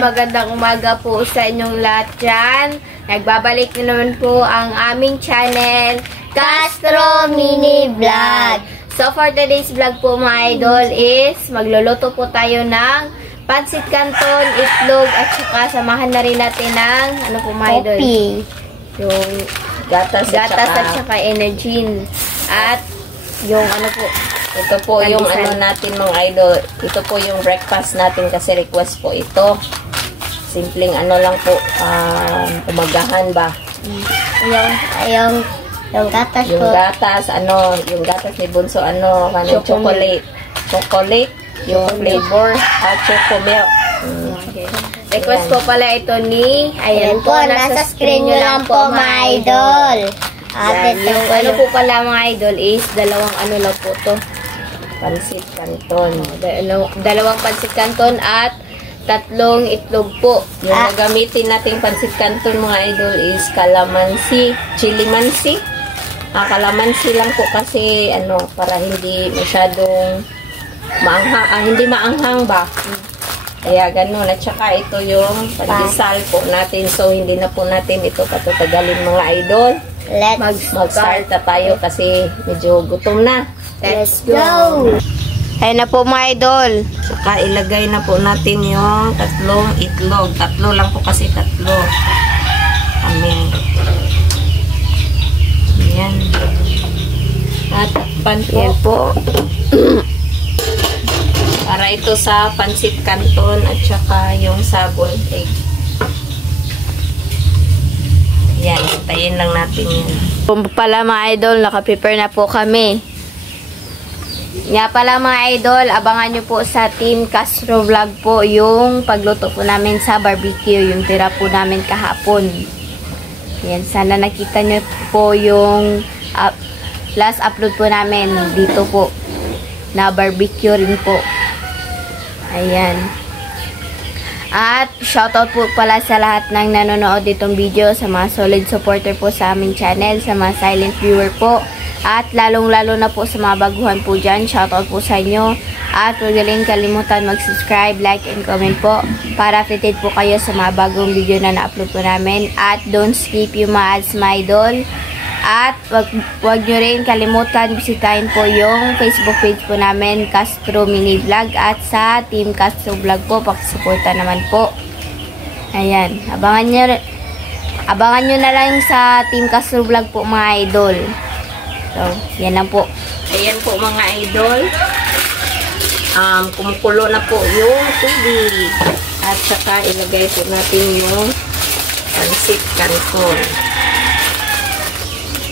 magandang umaga po sa inyong lahat dyan. Nagbabalik na naman po ang aming channel, Castro Mini Vlog. So for today's vlog po mga idol is magluluto po tayo ng pancit canton, itlog, at saka samahan na rin natin ng ano po mga idol? Yung gatas at saka energy. At yung ano po, ito po yung ano natin mga idol. Ito po yung breakfast natin kasi request po ito. Simpleng ano lang po, umagahan ba? Yung gatas yung po. Yung gatas ni Bunso, chocolate. Chocolate, yung flavor, choco milk. Okay. Request po pala ito ni, ayan po, nasa screen nyo lang po mga idol. At yung ano po pala mga idol is dalawang ano lang po to. Pancit canton. Dalawang pancit canton at tatlong itlog po. Yung gagamitin nating pancit canton mga idol is calamansi, chili mansi. Calamansi lang po kasi para hindi masyadong maanghang, hindi maanghang ba. Kaya ganun. At saka ito yung pandesal po natin. So hindi na po natin ito patutagalin mga idol. Mag-start na tayo kasi medyo gutom na. Let's go! Ayun na po mga idol. Saka ilagay na po natin yung tatlong itlog. Tatlo lang po kasi, tatlo. Amen. Ayan. At takpan po. Ayan po. Para ito sa pancit canton at saka yung sabon egg. Yan, tayin lang natin yan. Kung pala mga idol, naka-prepare na po kami. Nga pala mga idol, abangan nyo po sa Team Castro Vlog po yung pagluto po namin sa barbecue, yung tira po namin kahapon. Yan, sana nakita nyo po yung last upload po namin dito po, na barbecue rin po. Ayan. At shoutout po pala sa lahat ng nanonood ditong video, sa mga solid supporter po sa aming channel, sa mga silent viewer po, at lalong-lalo na po sa mga baguhan po dyan. Shoutout po sa inyo. At huwag din kalimutan mag-subscribe, like, and comment po para updated po kayo sa mga bagong video na na-upload po namin. At don't skip yung mga ads, my idol. At wag nyo rin kalimutan bisitahin po yung Facebook page po namin, Castro Mini Vlog, at sa Team Castro Vlog po, pakisuporta naman po. Ayan, abangan nyo na lang sa Team Castro Vlog po mga idol. So, yan lang po. Ayan po mga idol. Kumukulo na po yung tubig. At saka ilagay po natin yung pancit canton.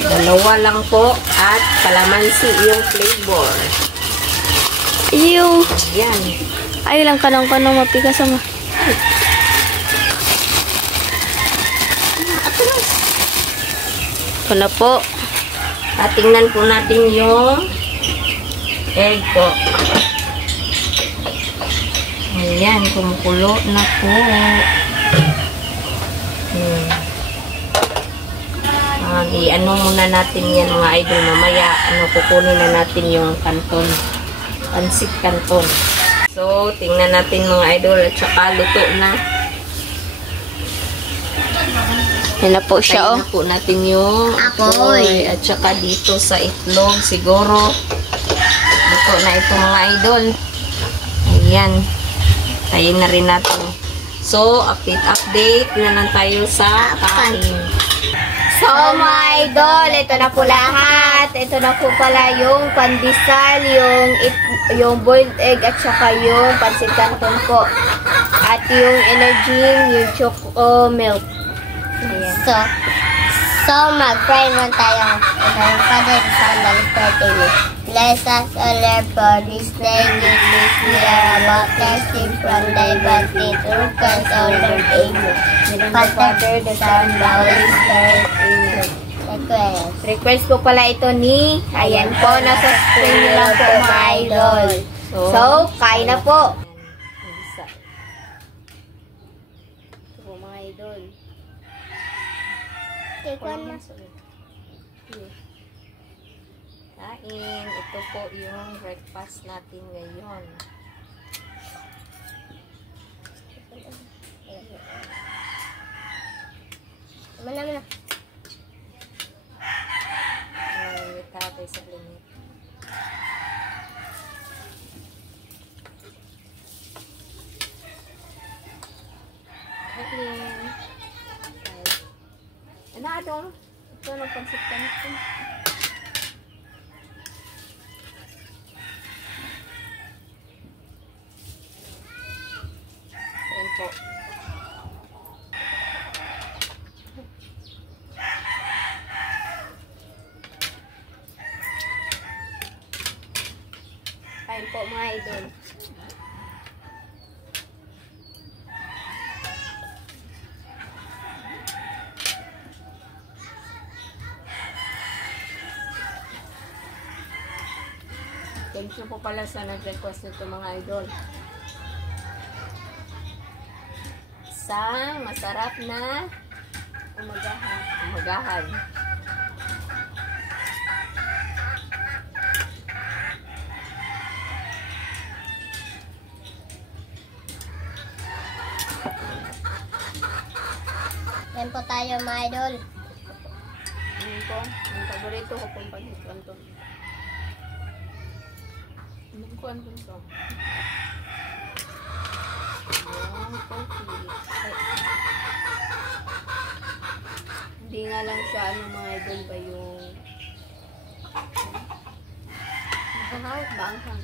Dalawa lang po at calamansi yung flavor. Yung yan. Ay lang kanong mapigas sama. Ito na po. At tingnan po natin yung egg po. Ayan, kumukulo na po. I-ano muna natin yan mga idol. Mamaya, kukunin na natin yung canton. Pancit canton. So, tingnan natin mga idol. At saka, luto na. Yan na po siya, Tayin na po natin yung apoy. At saka dito sa itlog, siguro. Luto na ito mga idol. Ayan. Tayin na rin natin. So, update na lang tayo sa kain. So, mga idol, ito na po lahat. Ito na po pala yung pandesal, yung boiled egg, at saka yung pancit canton po. At yung energy, yung choco milk. Ayan. So mag-fry naman tayo. Ito yung sandal 30 minutes. Bless us all our bodies, we are about testing from diversity through Christ our Lord. Amen. Father, the Son, the Holy Spirit. Amen. Request po pala ito ni, ayan po, nasa screen nyo lang po mga idol. So, kain na po. Ito po mga idol. Take one na. Kain. Ito po yung breakfast natin ngayon. Mana mana. Wait tatay sa limit. Kain. Ano atong? Ito ng pansit ka nito. Ayan po. Kain po mga idol. Thank you po pala sa nag-request nito mga idol. Isang masarap na Umagahan. umagahan. Yan po tayo mga idol. Ano po? Ang paborito ko pong pag-kanto. Anong kuhan po ito? Yung coffee. Ay. Hindi nga lang siya, ano mga idol ba yung... Maanghang.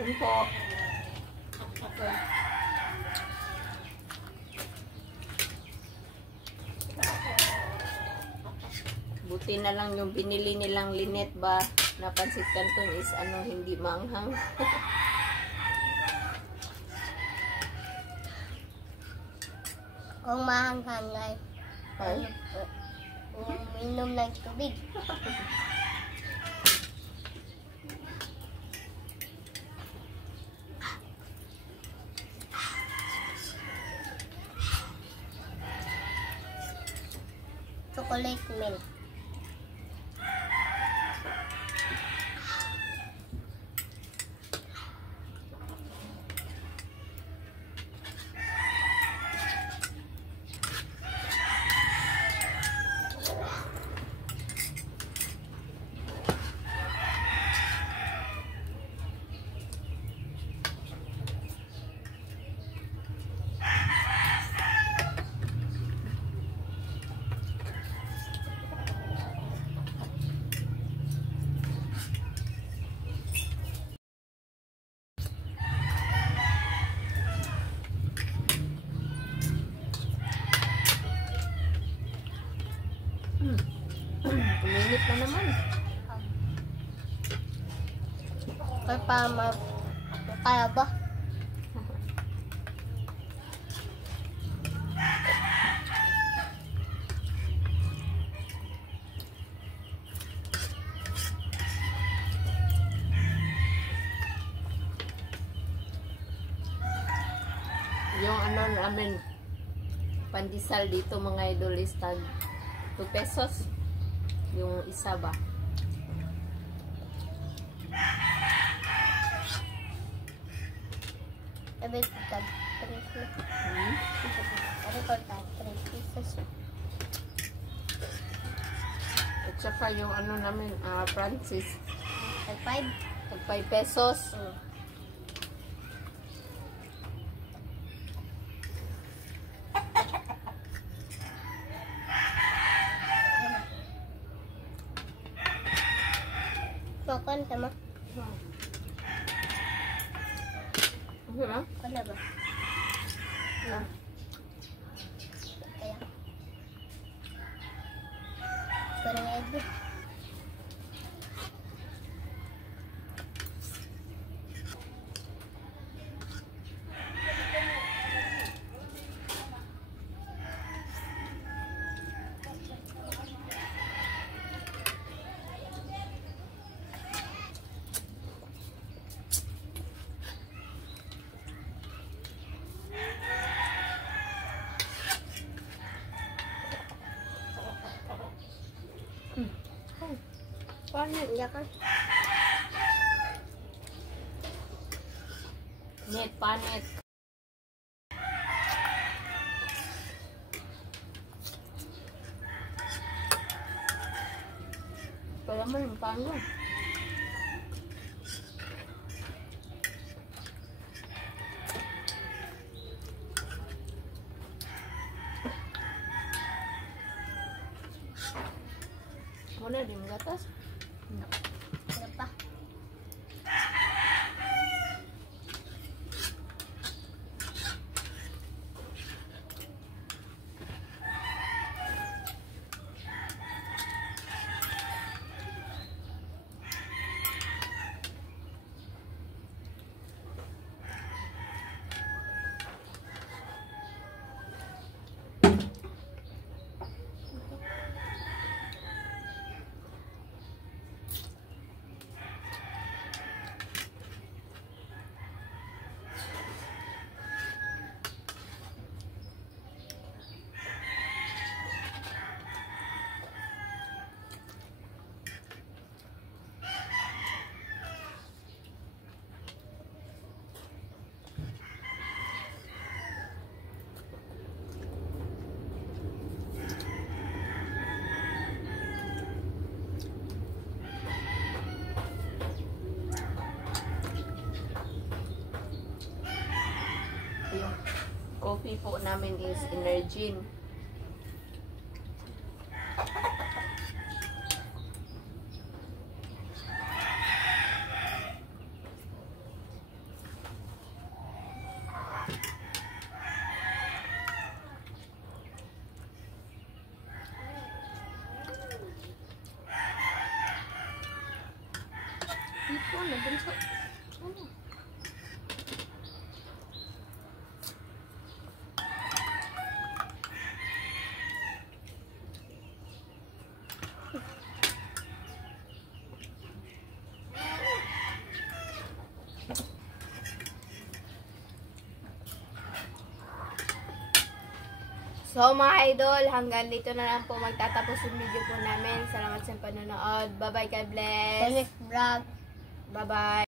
Yun po. Okay. Buti na lang yung binili nilang linet ba na pansit canton is ano, hindi maanghang. Kung mahanghang ay Ay, uminom ng tubig. Chocolate milk. uminit na naman. Kaya pa kaya ba? Yung ano namin, pandesal dito mga idol is tag 2 pesos. Yung isa ba? Sabi ko tag 3 pesos. Hmm? Sabi ko tag 3 pesos. At saka yung ano namin, Francis, Tag 5. tag 5 pesos. Sokon sama. Wala ba? Ah. Kaya. Parang Edo. Panet. Hindi ka. Net, panet. Kaya man yung pano. Muna din gatas. Ano pa? Yung coffee po namin is Energin. Ito, nabunso. Ano? So mga idol, hanggang dito na lang po magtatapos yung video po namin. Salamat sa panonood. Bye-bye, God bless. Next vlog. Bye-bye.